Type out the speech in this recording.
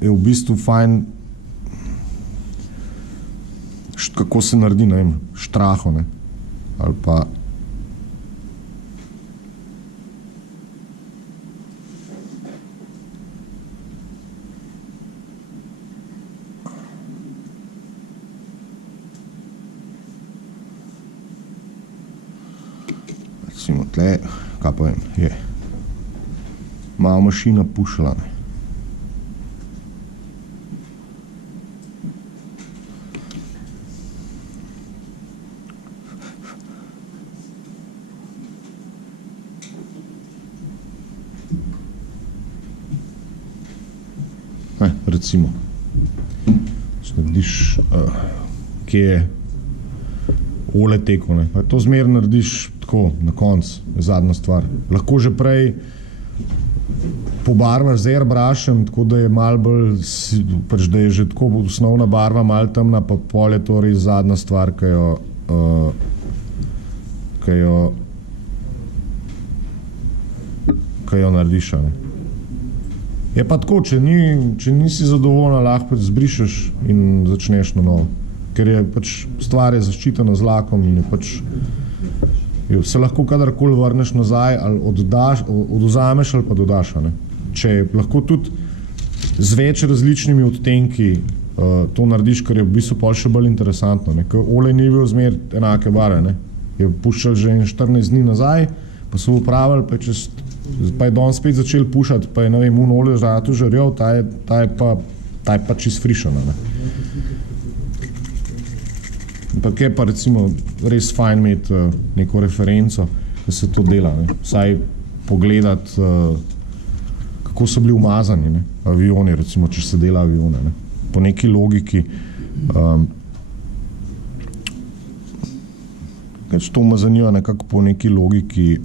je v bistvu fajn, kako se naredi, ne vem, štraho, ne, ali pa recimo tle, kaj pa vem, je malo mašina pušala, ne. Recimo, narediš, kje je ole teko, ne. Pa to zmer narediš tako, na koncu, zadnja stvar. Lahko že prej pobarvaš z airbrushem, tako da je malo bolj, pač da je že tako osnovna barva malo temna, pa pol je to res zadnja stvar, ki jo narediš, ne. Je pa tako, če nisi zadovoljna, lahko pač zbrišeš in začneš na novo. Ker je pač stvar je zaščitena z lakom in je pač se lahko kadarkoli vrneš nazaj ali odvzameš ali pa dodaš, ne. Če lahko tudi z več različnimi odtenki to narediš, kar je v bistvu pol še bolj interesantno, ne. Ker olej ni bil zmer enake barve, ne. Je puščal že 14 dni nazaj, pa so upravili, pa je danes spet začel pušati, pa je, ne vem, olje zato žarjal, ta je pa čist frišana, ne. Ampak je pa recimo res fajn imeti neko referenco, da se to dela, ne. Vsaj pogledati, kako so bili umazani, ne, avioni, recimo, če se dela avione, ne. Po neki logiki, to me zanima nekako po neki logiki,